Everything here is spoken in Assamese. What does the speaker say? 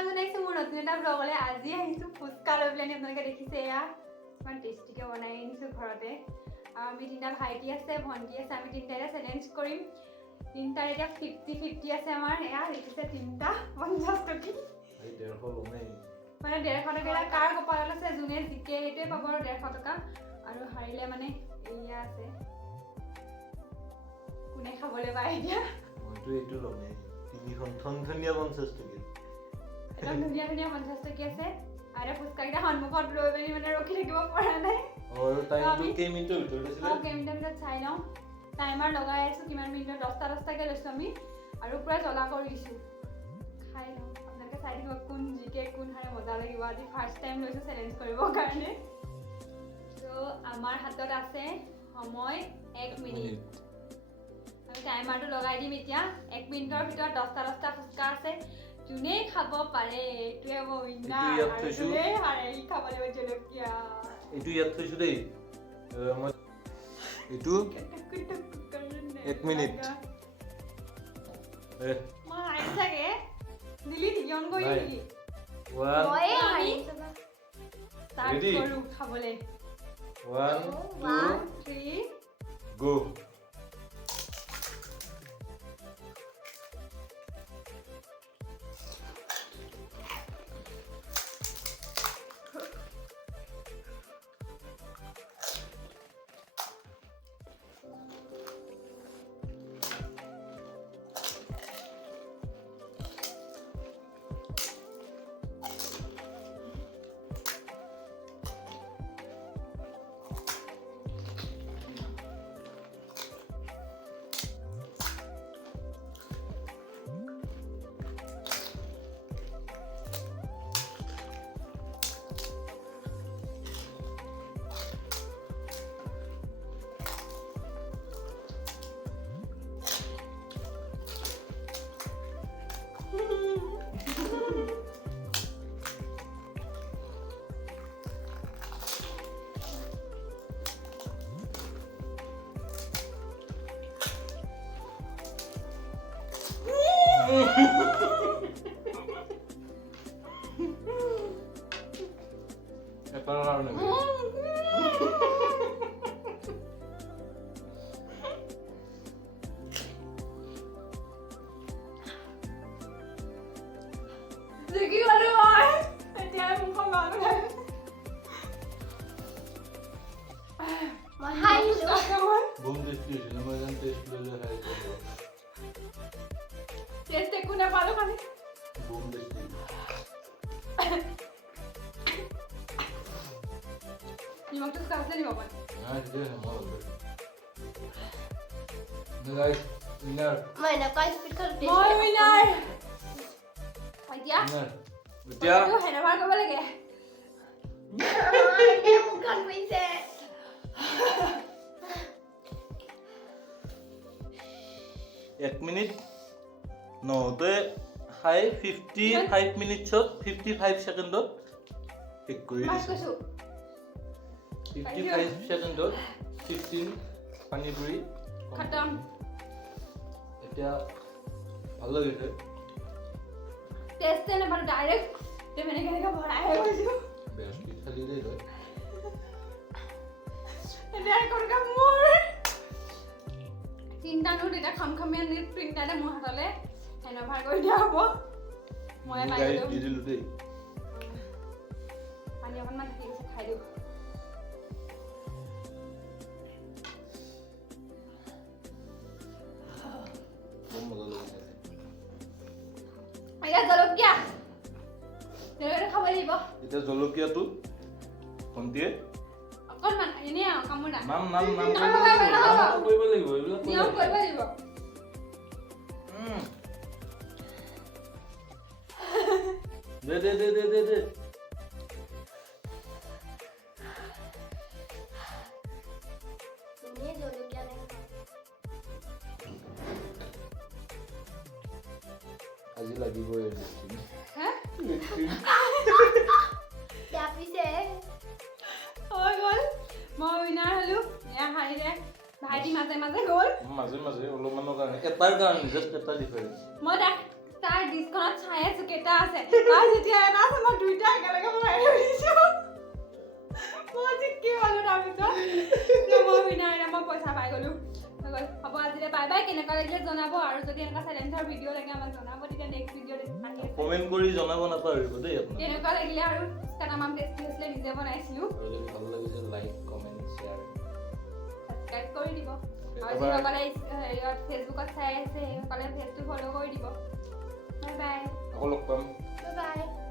ওয়েলকাম জনাইছো মোৰ নতুন এটা ব্লগলে আজি আহিছো ফুচকা লৈ পেলাই আপোনালোকে দেখিছে এয়া ইমান টেষ্টিকে বনাই আনিছো ঘৰতে আমি তিনটা ভাইটি আছে ভন্টি আছে আমি তিনটাৰে চ্যালেঞ্জ কৰিম তিনটাৰ এতিয়া 50-50 আছে আমাৰ এয়া দেখিছে তিনটা 50 টকা এই 150 লমেই মানে 150 টকা কাৰ কপালত আছে যোনে জিকে এইটোৱে পাব আৰু 150 টকা আৰু হাৰিলে মানে এয়া আছে কোনে খাবলৈ পায় এতিয়া মইতো এইটো লমেই তিনিখন ধুনীয়া 50 টকা একদম ধুনীয়া 50 টকা আছে আৰে ফুচকাটা সন্মুখত লৈ পেনি মানে ৰখি থাকিব পৰা নাই আৰু টাইমটো কেই মিনিটৰ ভিতৰত আছিলে কেই মিনিটত চাই লওঁ টাইমাৰ লগাই আছো কিমান মিনিটত 10টা কে লৈছো আমি আৰু পুৰা জ্বলা কৰি দিছো খাই লওঁ আপোনালোকে চাই দিব কোন জিকে কোন হাৰে মজা লাগিব আজি ফাৰ্ষ্ট টাইম লৈছো চ্যালেঞ্জ কৰিবৰ কাৰণে তো আমাৰ হাতত আছে সময় 1 মিনিট আমি টাইমাৰটো লগাই দিম এতিয়া 1 মিনিটৰ ভিতৰত 10টা ফুচকা আছে যোনে খাব পাৰে এইটোৱে উইনাৰ আৰু যোনে হাৰে ই খাব লাগিব জলকীয়া এইটো ইয়াত থৈছো দেই মই এইটো 1 মিনিট মই আইছাগে দিলি নিয়ম কৰি দিলি 1 মই আমি স্টাৰ্ট কৰো খাবলে 1 2 3 গো এপাৰ কাৰণে দেখি গলো মই এতিয়া মুখ মাৰো মই হাইছো বুম টেস্টি হৈছে মই জান টেস্ট লৈ খাই টেস্ট কোনে পালো খালি বুম টেস্টি নিমখ তো কাছে নিব পারে না দিলে মল গাইস উইনার মই না কই স্পিড কৰি দিছো মই উইনাৰ আইয়া উইনাৰ এতিয়া তো হেনভাৰ কৰিব লাগে এ মুখন কইছে 1 মিনিট নহতে হাই 55 মিনিটছত 55 সেকেন্ডত ঠিক কৰি মাছ দিছো কৈছো 55 সেকেন্ডত 15 পানীপুৰি খতম এতিয়া ভাল লাগিছে টেষ্ট নে মানে ডাইৰেক্ট তে মানে কেনেকৈ ভৰাই গৈছো বেছি খালি দেই হয় এতিয়া কোনকা মোৰ চিন্তা নো এটা খমখমীয়া নিট প্ৰিন্টাৰে মোৰ হাতলে হেনভাৰ কৰি দিয়া হ'ব মই মাৰি দি দিলো দেই পানী অকণমান থাকি গৈছে খাই দিওঁ বহুত মজা লাগিছে এতিয়া জলকীয়া জলকীয়া খাব লাগিব এতিয়া জলকীয়াটো ভণ্টিয়ে অকণমান এনে কামোৰা নাম কৰিব লাগিব এইবিলাক নিয়ম কৰিব লাগিব দে দে দে দে দে দে তুমি জলকীয়া নাই আজি লাগিবই হে যাপিছে হৈ গ'ল মই উইনাৰ হলো এয়া হাৰিলে ভাইটি মাজে মাজে গ'ল মাজে মাজে অলপমানৰ কাৰণে এটাৰ কাৰণে জাষ্ট এটা ডিফাৰেঞ্চ মই তাৰ তাৰ ডিস্কনত চাই আছো কেইটা আছে তাৰ যেতিয়া এটা আছে মই দুইটা একেলগে মাৰি দিছো মই যে কি হলো তাৰপিছত মই বিনাই মই পইচা পাই গলো হ'ব আজিলে বাই বাই কেনেকুৱা লাগিলে জনাব আৰু যদি এনেকুৱা চেলেঞ্জৰ ভিডিঅ' লাগে আমাক জনাব তেতিয়া নেক্সট ভিডিঅ'ত আহি আছে কমেন্ট কৰি জনাব নাপাহৰিব দেই আপোনালোকে কেনেকুৱা লাগিলে আৰু কাটামাম টেষ্টি হৈছিলে নিজে বনাইছিলো আৰু যদি ভাল লাগিছে লাইক কমেন্ট শ্বেয়াৰ সাবস্ক্ৰাইব কৰি দিব আৰু যিসকলে হেৰিয়ত ফেচবুকত চাই আছে সেইসকলে পেজটো ফ'ল' কৰি দিব বাই বাই আকৌ লগ পাম Bye bye.